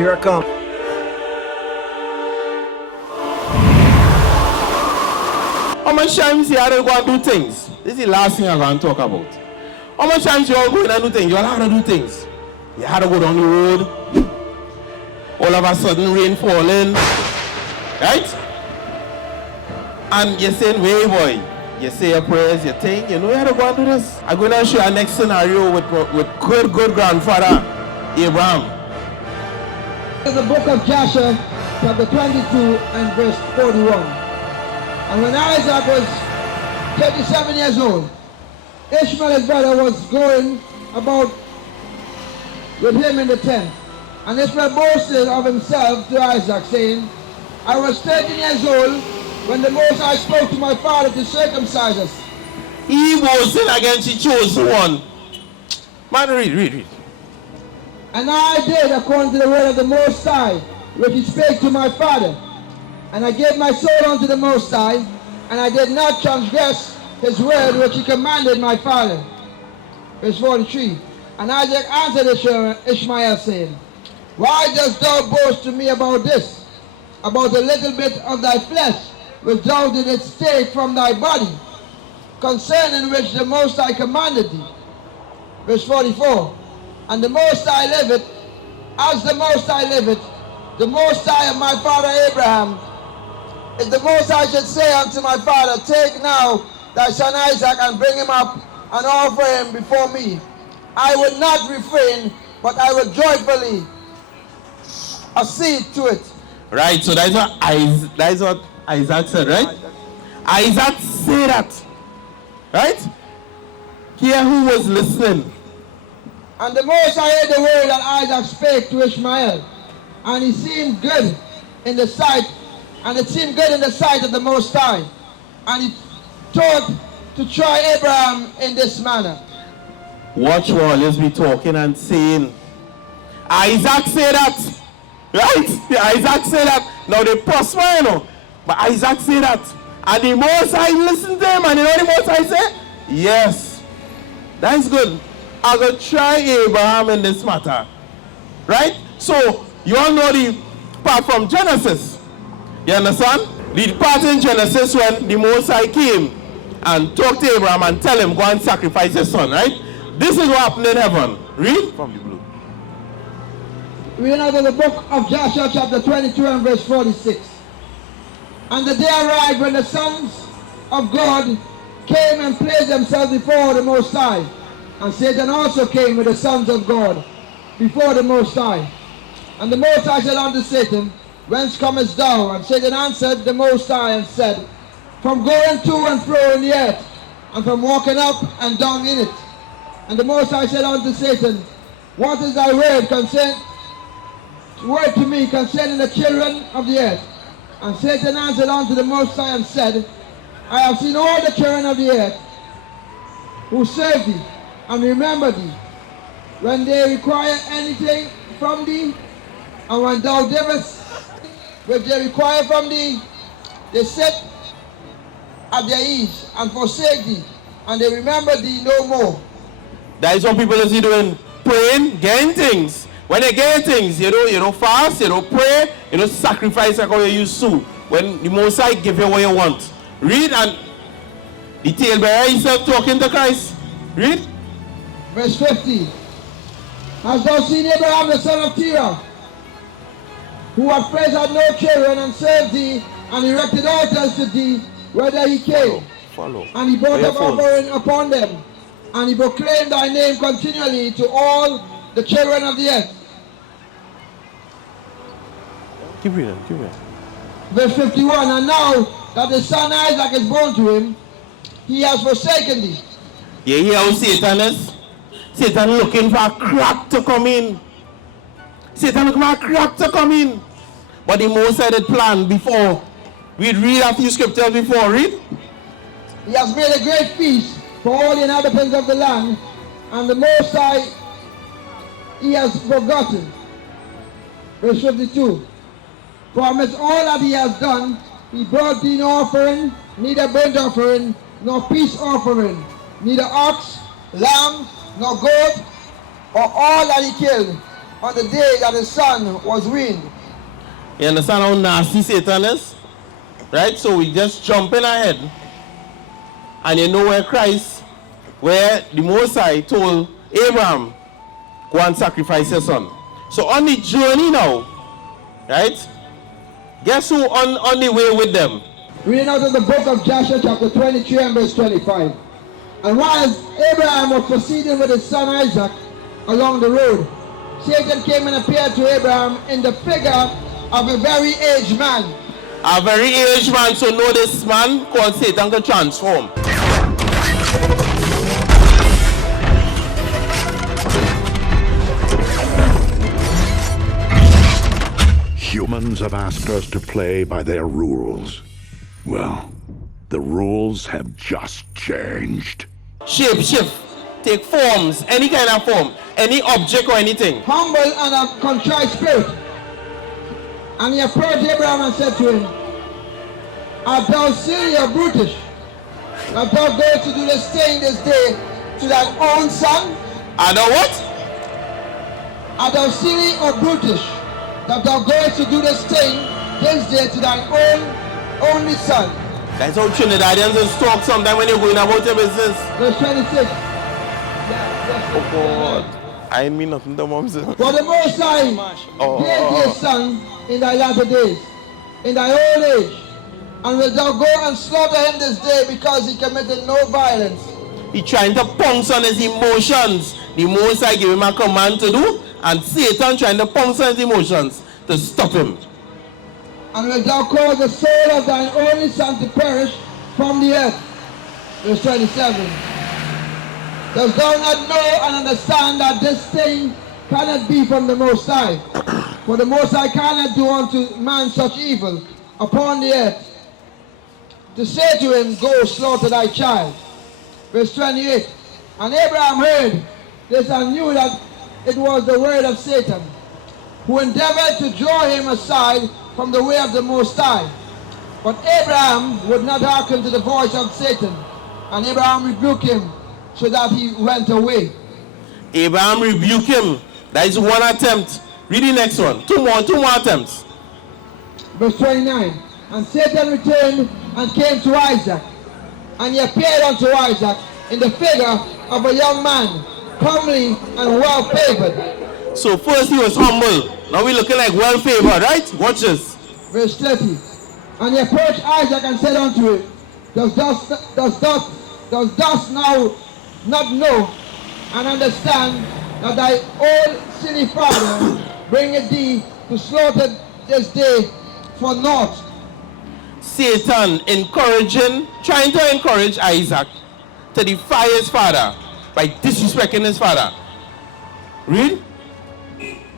Here I come. How much times you are going to do things? This is the last thing I'm going to talk about. How much times you are going to do things? You are going to do things. You had to go down the road. All of a sudden, rain falling. Right? And you're saying, wait, boy. You say your prayers, you think, you know you have to go and do this. I'm going to show you a next scenario with good grandfather Abraham. In the book of Yashayah, chapter 22 and verse 41. And when Isaac was 37 years old, Ishmael, his brother, was going about with him in the tent. And Ishmael boasted of himself to Isaac, saying, I was 13 years old when the Most High spoke to my father to circumcise us. He boasted against the chosen one. Man, read. And I did according to the word of the Most High, which he spake to my father. And I gave my soul unto the Most High, and I did not transgress his word which he commanded my father. Verse 43. And Isaac answered Ishmael, saying, Why dost thou boast to me about this, about a little bit of thy flesh, which thou didst take from thy body, concerning which the Most High commanded thee? Verse 44. And the Most High liveth, as the Most High liveth, the Most High of my father Abraham, if the Most High should say unto my father, Take now thy son Isaac and bring him up and offer him before me, I would not refrain, but I would joyfully accede to it. Right, so that's what Isaac said, right? Isaac said that. Right? Here who was listening. And the Most High heard the word that Isaac spake to Ishmael, and he seemed good in the sight, and it seemed good in the sight of the Most High. And he thought to try Abraham in this manner. Watch while you be talking and saying, Isaac said that. Right? Isaac said that. Now they prosper, you know. But Isaac said that. And the Most High listened to him, and you know the Most High said? Yes. That's good. I'm going to try Abraham in this matter. Right? So, you all know the part from Genesis. You understand? The part in Genesis when the Most High came and talked to Abraham and tell him, go and sacrifice his son, right? This is what happened in heaven. Read from the blue. We now to the book of Joshua chapter 22 and verse 46. And the day arrived when the sons of God came and placed themselves before the Most High. And Satan also came with the sons of God before the Most High. And the Most High said unto Satan, Whence comest thou? And Satan answered the Most High and said, From going to and fro in the earth, and from walking up and down in it. And the Most High said unto Satan, What is thy word to me concerning the children of the earth? And Satan answered unto the Most High and said, I have seen all the children of the earth who serve thee and remember thee, when they require anything from thee, and when thou givest which they require from thee, they sit at their ease and forsake thee, and they remember thee no more. That is what people is doing, praying, getting things. When they get things, you don't fast, you don't pray, you don't sacrifice like how you used to. When the Most High give you what you want. Read, and the talebearer himself talking to Christ. Read. Verse 50. Hast thou seen Abraham the son of Terah, who at first had no children, and served thee, and erected altars to thee, whether he came? Follow. And he brought up offering upon them, and he proclaimed thy name continually to all the children of the earth. Keep reading. Verse 51. And now that the son Isaac is born to him, he has forsaken thee. You hear how Satan is? Satan looking for a crack to come in. But the Most High had planned before. We'd read a few scriptures before. Read. He has made a great feast for all the inhabitants of the land, and the Most High he has forgotten. Verse 52. For amidst all that he has done, he brought thee no offering, neither burnt offering, nor peace offering, neither ox, lamb, nor goat, or all that he killed. on the day that the sun was weaned. You understand how nasty Satan is? Right? So we just jump in ahead. And you know where the Most High told Abraham, go and sacrifice your son. So on the journey now, right? Guess who on the way with them? Reading out of the book of Joshua chapter 23 and verse 25. And while Abraham was proceeding with his son Isaac along the road, Satan came and appeared to Abraham in the figure of a very aged man. A very aged man, so know this man called Satan can transform. Humans have asked us to play by their rules. Well, the rules have just changed. Shift, take forms, any kind of form, any object or anything. Humble and a contrite spirit. And he approached Abraham and said to him, art thou silly or brutish, that thou goest to do this thing this day to thine own son? Are thou what? Art thou silly or brutish, that thou goest to do this thing this day to thine own only son? That's how Trinidadians just talk sometimes when you're going about your business. Verse 26. Oh God. I ain't mean nothing to mom. For the Most High gave thee a son in thy latter days, in thy old age, and wilt thou go and slaughter him this day because he committed no violence? He trying to pounce on his emotions. The Most High gave him a command to do, and Satan trying to pounce on his emotions to stop him. And wilt thou cause the soul of thine only son to perish from the earth? Verse 27. Dost thou not know and understand that this thing cannot be from the Most High? For the Most High cannot do unto man such evil upon the earth, to say to him, go slaughter thy child. Verse 28. And Abraham heard this and knew that it was the word of Satan, who endeavored to draw him aside from the way of the Most High. But Abraham would not hearken to the voice of Satan, and Abraham rebuked him, so that he went away. Abraham rebuked him. That is one attempt. Read the next one. Two more attempts. Verse 29. And Satan returned and came to Isaac, and he appeared unto Isaac in the figure of a young man, comely and well favored. So first he was humble. Now we're looking like well favored, right? Watch this. Verse 30. And he approached Isaac and said unto him, Does thou now not know and understand that thy old silly father bringeth thee to slaughter this day for naught? Satan trying to encourage Isaac to defy his father by disrespecting his father. Read.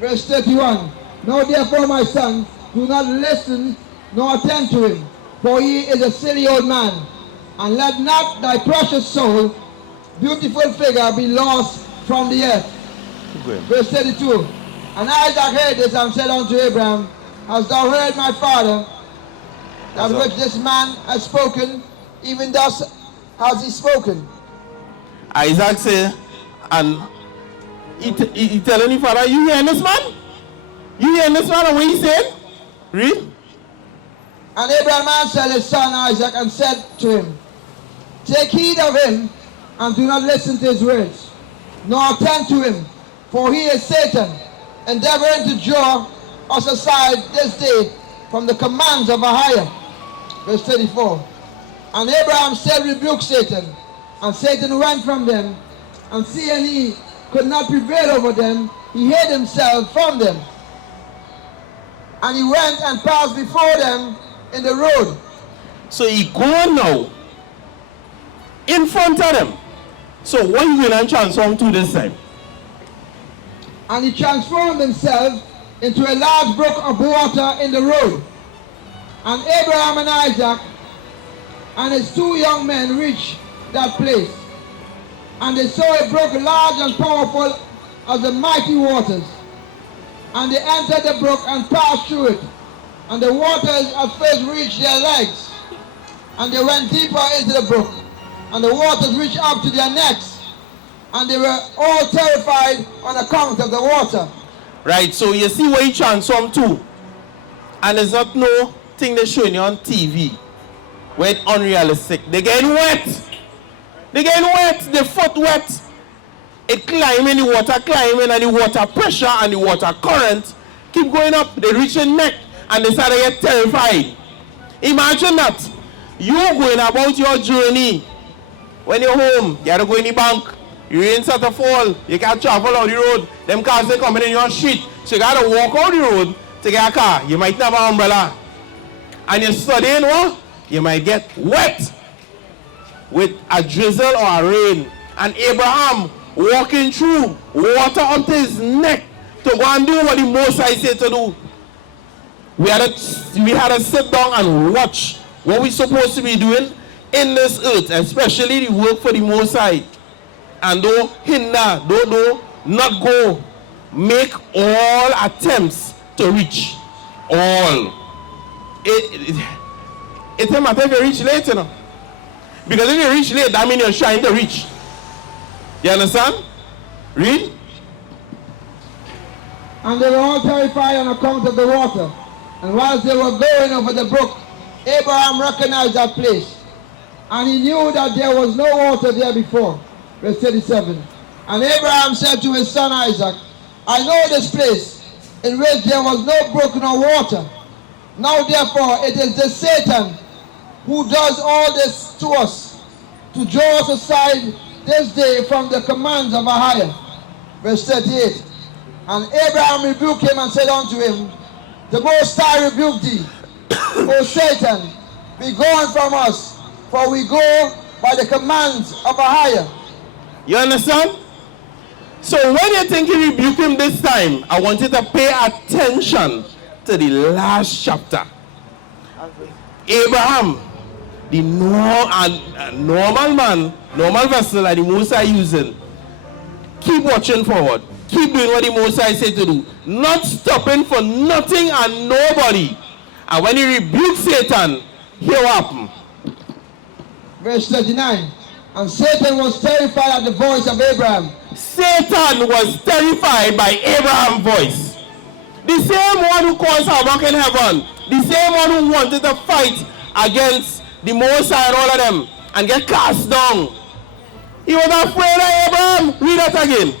Verse 31. Now therefore, my son, do not listen nor attend to him, for he is a silly old man. And let not thy precious soul, beautiful figure, be lost from the earth. Verse 32. And Isaac heard this and said unto Abraham, Hast thou heard my father, that which this man has spoken, even thus has he spoken? Isaac said, and he telling his father, you hearing this man? You hearing this man and what he said? Read. And Abraham answered his son Isaac and said to him, Take heed of him, and do not listen to his words, nor attend to him, for he is Satan, endeavoring to draw us aside this day from the commands of Ahayah. Verse 34. And Abraham still rebuked Satan, and Satan went from them, and seeing he could not prevail over them, he hid himself from them. And he went and passed before them in the road. So he gone now in front of them. So what you going to transform to this time? And he transformed himself into a large brook of water in the road. And Abraham and Isaac and his two young men reached that place. And they saw a brook large and powerful as the mighty waters. And they entered the brook and passed through it. And the waters at first reached their legs. And they went deeper into the brook. And the waters reached up to their necks. And they were all terrified on account of the water. Right, so you see where he transformed to. And there's not no thing they're showing you on TV where it's unrealistic. They're getting wet. They're getting wet. Their foot wet. It climbing, the water climbing, and the water pressure and the water current keep going up. They reach the neck and they start to get terrified. Imagine that. You're going about your journey. When you're home, you have to go in the bank. You rain start to fall. You can't travel on the road. Them cars they coming in your street. So you got to walk out the road to get a car. You might not have an umbrella. And you're studying what? You might get wet with a drizzle or a rain. And Abraham walking through water up to his neck to go and do what the Most High said to do. We had to sit down and watch what we're supposed to be doing in this earth, especially the work for the Most High. And don't hinder, don't not go. Make all attempts to reach. All. It's a matter if you reach late, you know. Because if you reach late, that means you're trying to reach. You understand? Read. And they were all terrified on account of the water. And whilst they were going over the brook, Abraham recognized that place. And he knew that there was no water there before. Verse 37. And Abraham said to his son Isaac, I know this place in which there was no brook nor water. Now therefore it is the Satan who does all this to us, to draw us aside this day from the commands of Ahayah. Verse 38. And Abraham rebuked him and said unto him, the Most High rebuke thee, O Satan, be gone from us, for we go by the commands of Ahayah. You understand? So when you think he rebuked him this time, I want you to pay attention to the last chapter. Abraham, the normal man, normal vessel that the Most High using, keep watching forward. Keep doing what the Most High said to do. Not stopping for nothing and nobody. And when he rebuked Satan, here what happened? Verse 39. And Satan was terrified at the voice of Abraham. Satan was terrified by Abraham's voice. The same one who caused havoc in heaven. The same one who wanted to fight against the Most High and all of them and get cast down. He was afraid of Abraham. Read that again.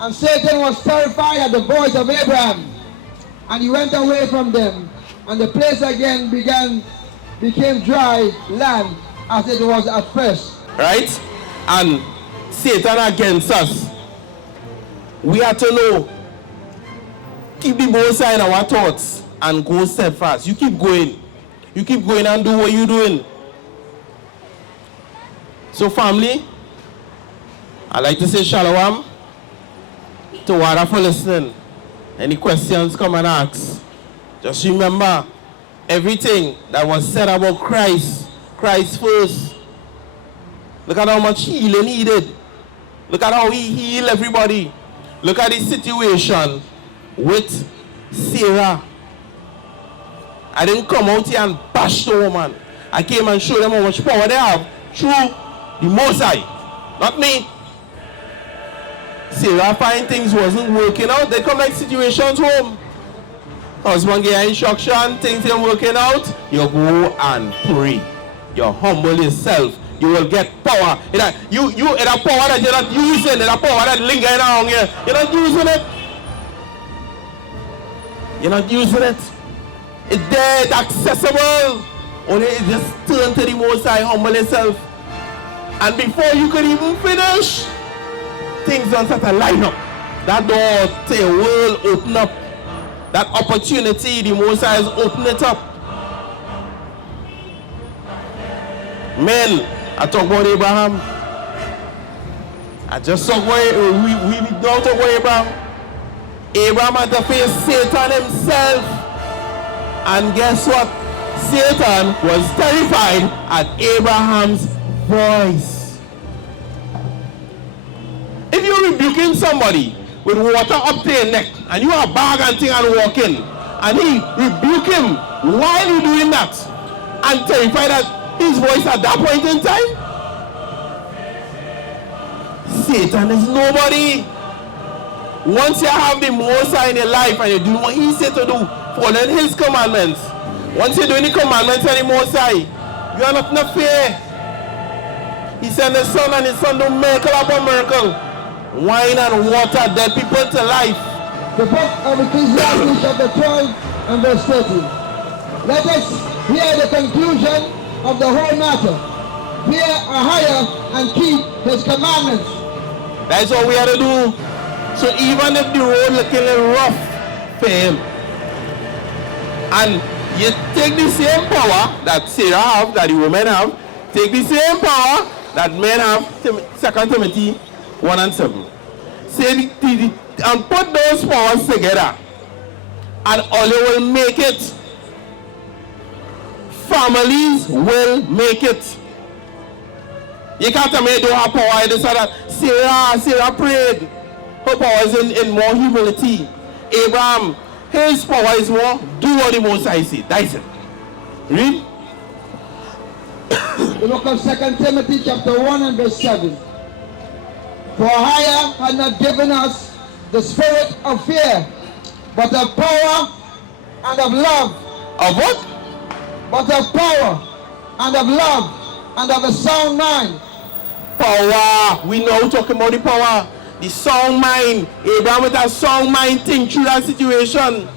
And Satan was terrified at the voice of Abraham. And he went away from them. And the place again became dry land as it was at first. Right? And Satan against us. We have to know. Keep the Most High in our thoughts and go steadfast. You keep going. You keep going and do what you're doing. So family, I'd like to say shalom to Wada for listening. Any questions, come and ask. Just remember, everything that was said about Christ first. Look at how much healing he did. Look at how he healed everybody. Look at the situation with Sarah. I didn't come out here and bash the woman. I came and showed them how much power they have through the Most High, not me. Sarah find things wasn't working out. They come like situations home. Husband get instruction, things ain't working out. You go and pray. You humble yourself. You will get power. In a power that you're not using, in a power that lingering around here. You're not using it. You're not using it. It's there, it's accessible. Only just turn to the Most High, humble yourself. And before you could even finish, things don't start to line up. That door to your world open up. That opportunity, the Most High has opened it up. Men, I talk about Abraham. I just talk about we don't talk about Abraham. Abraham had to face Satan himself. And guess what? Satan was terrified at Abraham's voice. If you're rebuking somebody with water up to your neck and you are bag and thing and walking, and he rebuke him while you're doing that and terrified at his voice at that point in time, Satan is nobody. Once you have the Most High in your life and you do what He said to do, following His commandments. Once you're doing the commandments of the Most High, you are not in fear. He sent His Son and His Son do miracle upon miracle. Wine and water, dead people to life. The book of Ecclesiastes chapter 12 and verse 30. Let us hear the conclusion of the whole matter. Fear Ahayah and keep His commandments. That's what we have to do. So even if the road looking a little rough for him, and you take the same power that Sarah have, that the women have, take the same power that men have, 2 Timothy 1 and 7. Say and put those powers together, and all you will make it. Families will make it. You can't tell me you don't have power. This or that. Sarah prayed. Her power is in more humility. Abraham, his power is more, do what the Most High said. That's it. Read. The book of 2 Timothy chapter 1 and verse 7. For Ahayah had not given us the spirit of fear, but of power and of love. Of what? But of power and of love and of a sound mind. Power. We know talking about the power. The sound mind. Abraham with a sound mind think through that situation.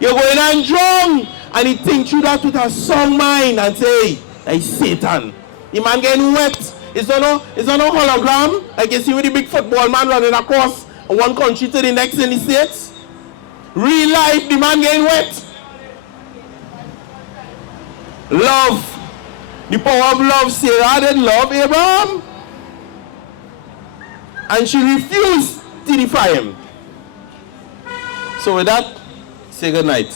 You're going on drunk and he think through that with a sound mind and say, hey, Satan. The man getting wet. It's not no hologram like you see with the big football man running across one country to the next in the States. Real life, the man getting wet. Love. The power of love. Sarah did love Abraham. And she refused to defy him. So with that, say good night.